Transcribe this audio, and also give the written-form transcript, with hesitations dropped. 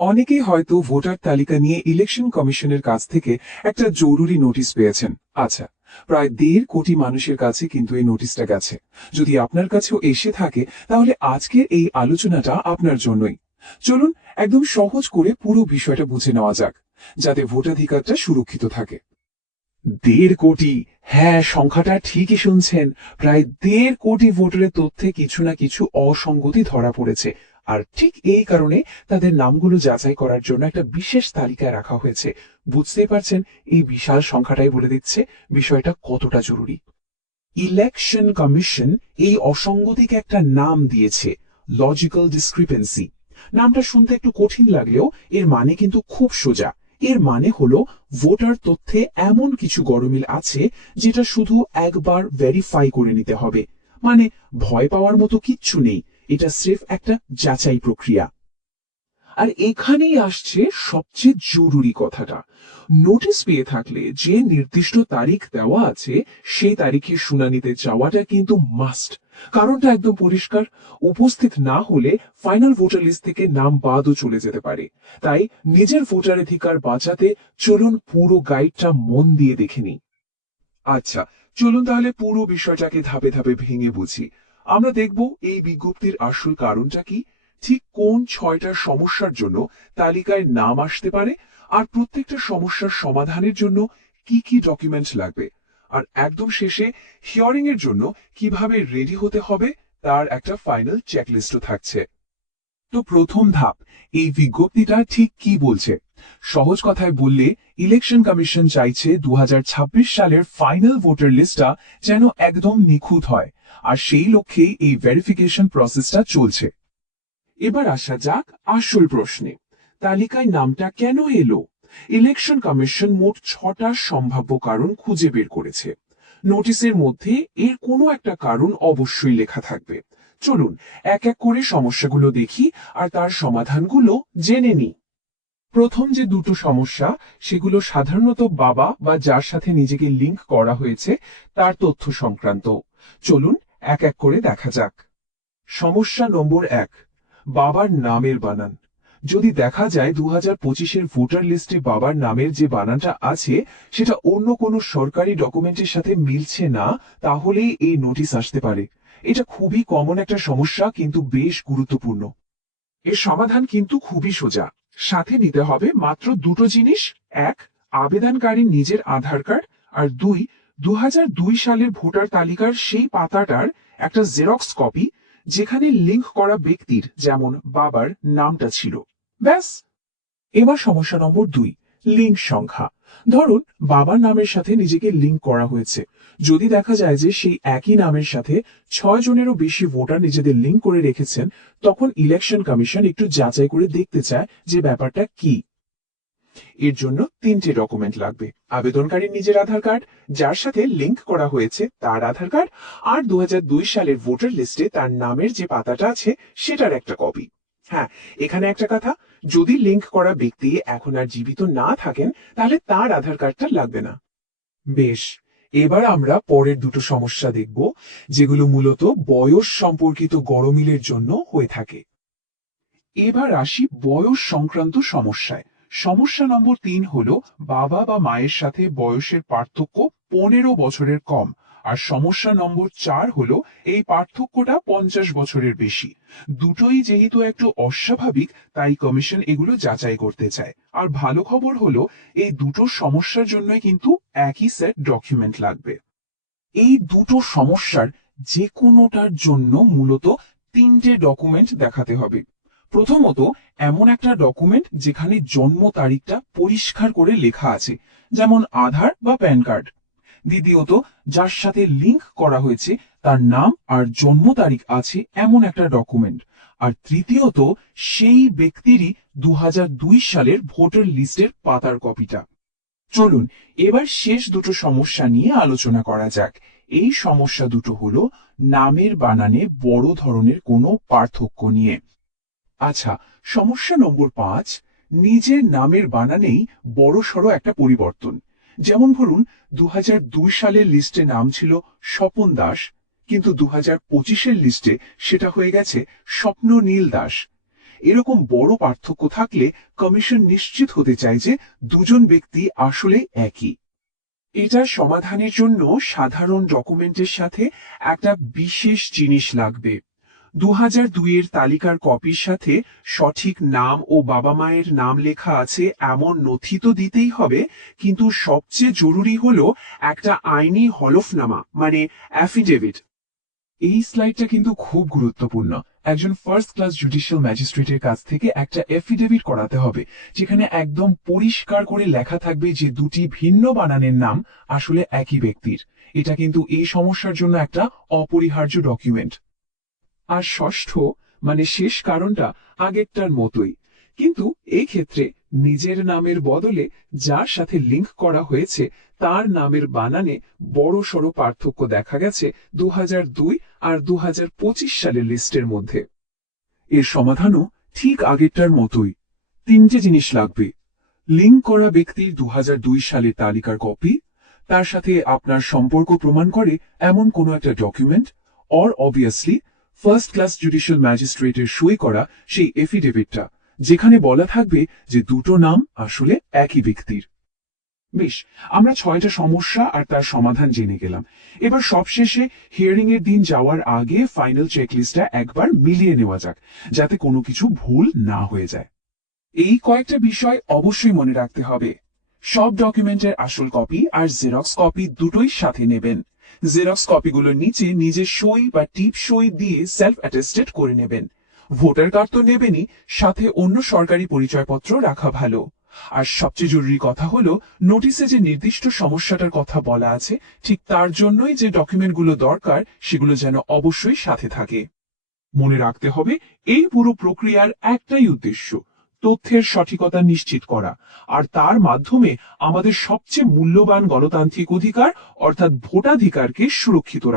অনেকেই হয়তো ভোটার তালিকা নিয়ে ইলেকশন কমিশনের কাছ থেকে একটা জরুরি নোটিশ পেয়েছেন। আচ্ছা, প্রায় 1.5 কোটি মানুষের কাছে কিন্তু এই নোটিশটা গেছে। যদি আপনার কাছেও এসে থাকে, তাহলে আজকের এই আলোচনাটা আপনার জন্যই। চলুন একদম সহজ করে পুরো বিষয়টা বুঝে নেওয়া যাক, যাতে ভোটাধিকারটা সুরক্ষিত থাকে। 1.5 কোটি, হ্যাঁ, সংখ্যাটা ঠিকই শুনছেন। প্রায় 1.5 কোটি ভোটারের তথ্যে কিছু না কিছু অসঙ্গতি ধরা পড়েছে। আর ঠিক এই কারণে তাদের নামগুলো যাচাই করার জন্য একটা বিশেষ তালিকায় রাখা হয়েছে। বুঝতেই পারছেন, এই বিশাল সংখ্যাটাই বলে দিচ্ছে বিষয়টা কতটা জরুরি। ইলেকশন কমিশন এই অসঙ্গতিকে একটা নাম দিয়েছে, লজিক্যাল ডিসক্রিপেন্সি। নামটা শুনতে একটু কঠিন লাগলেও এর মানে কিন্তু খুব সোজা। এর মানে হলো ভোটার তথ্যে এমন কিছু গরমিল আছে যেটা শুধু একবার ভেরিফাই করে নিতে হবে। মানে ভয় পাওয়ার মতো কিচ্ছু নেই, এটা স্রেফ একটা যাচাই প্রক্রিয়া। আর এখানেই আসছে সবচেয়ে জরুরি কথাটা। নোটিশ পেয়ে থাকলে যে নির্দিষ্ট তারিখ দেওয়া আছে সেই তারিখে শুনানিতে যাওয়াটা কিন্তু মাস্ট। কারণটা একদম পরিষ্কার, উপস্থিত না হলে ফাইনাল ভোটার লিস্ট থেকে নাম বাদও চলে যেতে পারে। তাই নিজের ভোটাধিকার বাঁচাতে চলুন পুরো গাইডটা মন দিয়ে দেখে নিই। আচ্ছা, চলুন তাহলে পুরো বিষয়টাকে ধাপে ধাপে ভেঙে বুঝি। আমরা দেখব এই বিজ্ঞপ্তির আসল কারণটা কি, ঠিক কোন 6টা সমস্যার জন্য তালিকায় নাম আসতে পারে, আর প্রত্যেকটা সমস্যার সমাধানের জন্য কি কি ডকুমেন্ট লাগবে। আর একদম শেষে হিয়ারিং এর জন্য কিভাবে রেডি হতে হবে তার একটা ফাইনাল চেকলিস্টও থাকছে। তো প্রথম ধাপ, এই বিজ্ঞপ্তিটা ঠিক কি বলছে। সহজ কথায় বললে, ইলেকশন কমিশন চাইছে 2026 সালের ফাইনাল ভোটার লিস্টটা যেন একদম নিখুঁত হয়, আর সেই লক্ষ্যেই এই ভেরিফিকেশন প্রসেসটা চলছে। এবার আসা যাক আসল প্রশ্নে, তালিকায় নামটা কেন এলো। ইলেকশন কমিশন মোট 6টা সম্ভাব্য কারণ খুঁজে বের করেছে। নোটিশের মধ্যে এর কোনো একটা কারণ অবশ্যই লেখা থাকবে। চলুন এক এক করে সমস্যাগুলো দেখি আর তার সমাধানগুলো জেনে নিই। প্রথম যে দুটো সমস্যা, সেগুলো সাধারণত বাবা বা যার সাথে নিজেকে লিংক করা হয়েছে তার তথ্য সংক্রান্ত। চলুন এক এক করে দেখা যাক। সমস্যা নম্বর 1, বাবার নামের বানান। যদি দেখা যায় 2025-এর ভোটার লিস্টে বাবার নামের যে বানানটা আছে সেটা অন্য কোনো সরকারি ডকুমেন্টের সাথে মিলছে না, তাহলেই এই নোটিশ আসতে পারে। এটা খুবই কমন একটা সমস্যা, কিন্তু বেশ গুরুত্বপূর্ণ। এর সমাধান কিন্তু খুবই সোজা। সাথে নিতে হবে মাত্র দুটো জিনিস: এক, আবেদনকারীর নিজের আধার কার্ড, আর দুই, 2002 সালের ভোটার তালিকার সেই পাতাটার একটা জেরক্স কপি যেখানে লিংক করা ব্যক্তির, যেমন বাবার, নামটা ছিল। ব্যাস। এবার সমস্যা নম্বর 2, লিঙ্ক সংখ্যা। ধরুন বাবার নামের সাথে নিজেকে লিঙ্ক করা হয়েছে। যদি দেখা যায় যে সেই একই নামের সাথে 6 জনেরও বেশি ভোটার নিজেদের লিঙ্ক করে রেখেছেন, তখন ইলেকশন কমিশন একটু যাচাই করে দেখতে চায় যে ব্যাপারটা কি। এর জন্য 3টে ডকুমেন্ট লাগবে: আবেদনকারীর নিজের আধার কার্ড, যার সাথে লিংক করা হয়েছে তার আধার কার্ড, আর 2002 সালের ভোটার লিস্টে তার নামের যে পাতাটা আছে সেটার একটা কপি। হ্যাঁ, এখানে একটা কথা, যদি লিংক করা ব্যক্তি এখন আর জীবিত না থাকেন, তাহলে তার আধার কার্ডটা লাগবে না। বেশ, এবার আমরা পরের দুটো সমস্যা দেখব, যেগুলো মূলত বয়স সম্পর্কিত গরমিলের জন্য হয়ে থাকে। এবার আসি বয়স সংক্রান্ত সমস্যায়। সমস্যা নম্বর 3 হলো বাবা বা মায়ের সাথে বয়সের পার্থক্য 15 বছরের কম, আর সমস্যা নম্বর 4 হলো এই পার্থক্যটা 50 বছরের বেশি। দুটোই যেহেতু একটু অস্বাভাবিক, তাই কমিশন এগুলো যাচাই করতে চায়। আর ভালো খবর হলো, এই দুটো সমস্যার জন্যই কিন্তু একই সেট ডকুমেন্ট লাগবে। এই দুটো সমস্যার যে কোনোটার জন্য মূলত 3টে ডকুমেন্ট দেখাতে হবে। প্রথমত, এমন একটা ডকুমেন্ট যেখানে জন্ম তারিখটা পরিষ্কার করে লেখা আছে, যেমন আধার বা প্যান কার্ড। দ্বিতীয়ত, যার সাথে লিংক করা হয়েছে তার নাম আর জন্ম তারিখ আছে এমন একটা ডকুমেন্ট। আর তৃতীয়ত, সেই ব্যক্তিরই 2002 সালের ভোটার লিস্টের পাতার কপিটা। চলুন এবার শেষ দুটো সমস্যা নিয়ে আলোচনা করা যাক। এই সমস্যা দুটো হলো নামের বানানে বড় ধরনের কোনো পার্থক্য নিয়ে। আচ্ছা, সমস্যা নম্বর 5, নিজের নামের বানানেই বড়সড় একটা পরিবর্তন। যেমন ধরুন 2002 সালের লিস্টে নাম ছিল স্বপন দাস, কিন্তু 2025-এর লিস্টে সেটা হয়ে গেছে স্বপ্ননীল দাস। এরকম বড় পার্থক্য থাকলে কমিশন নিশ্চিত হতে চায় যে দুজন ব্যক্তি আসলে একই। এটার সমাধানের জন্য সাধারণ ডকুমেন্টের সাথে একটা বিশেষ জিনিস লাগবে। 2002-এর তালিকার কপির সাথে সঠিক নাম ও বাবা মায়ের নাম লেখা আছে এমন নথি তো দিতেই হবে, কিন্তু সবচেয়ে জরুরি হলো একটা আইনি হলফনামা, মানে অ্যাফিডেভিট। এই স্লাইডটা কিন্তু খুব গুরুত্বপূর্ণ। একজন ফার্স্ট ক্লাস জুডিশিয়াল ম্যাজিস্ট্রেটের কাছ থেকে একটা এফিডেভিট করাতে হবে, যেখানে একদম পরিষ্কার করে লেখা থাকবে যে দুটি ভিন্ন বানানের নাম আসলে একই ব্যক্তির। এটা কিন্তু এই সমস্যার জন্য একটা অপরিহার্য ডকুমেন্ট। আর ষষ্ঠ, মানে শেষ কারণটা আগেরটার মতোই, কিন্তু এই ক্ষেত্রে নিজের নামের বদলে যার সাথে লিংক করা হয়েছে তার নামের বানানে বড়সড় পার্থক্য দেখা গেছে 2002 আর 2025 সালের লিস্টের মধ্যে। এর সমাধানও ঠিক আগেরটার মতোই। তিনটে জিনিস লাগবে: লিংক করা ব্যক্তির 2002 সালের তালিকার কপি, তার সাথে আপনার সম্পর্ক প্রমাণ করে এমন কোনো একটা document, or obviously first class judicial ম্যাজিস্ট্রেটের সই করা সেই এফিডেভিটটা, যেখানে বলা থাকবে যে দুটো নাম আসলে একই ব্যক্তির। বেশ, আমরা 6টা সমস্যা আর তার সমাধান জেনে গেলাম। এবার সবশেষে হিয়ারিং এর দিন যাওয়ার আগে ফাইনাল চেকলিস্টটা একবার মিলিয়ে নেওয়া যাক, যাতে কোনো কিছু ভুল না হয়ে যায়। এই কয়েকটা বিষয় অবশ্যই মনে রাখতে হবে। সব ডকুমেন্টের আসল কপি আর জেরক্স কপি দুটোই সাথে নেবেন। জেরক্স কপিগুলোর নিচে নিজের সই বা টিপ সই দিয়ে সেলফ অ্যাটেস্টেড করে নেবেন। ভোটার কার্ড তো নেবেনই, সাথে অন্য সরকারি পরিচয়পত্র রাখা ভালো। আর সবচেয়ে জরুরি কথা হলো, নোটিশে যে নির্দিষ্ট সমস্যাটার কথা বলা আছে ঠিক তার জন্যই যে ডকুমেন্টগুলো দরকার সেগুলো যেন অবশ্যই সাথে থাকে। মনে রাখতে হবে, এই পুরো প্রক্রিয়ার একটাই উদ্দেশ্য: তথ্যের সঠিকতা নিশ্চিত করা, আর তার মাধ্যমে আমাদের সবচেয়ে মূল্যবান গণতান্ত্রিক অধিকার অর্থাৎ ভোটাধিকারকে সুরক্ষিত রাখা।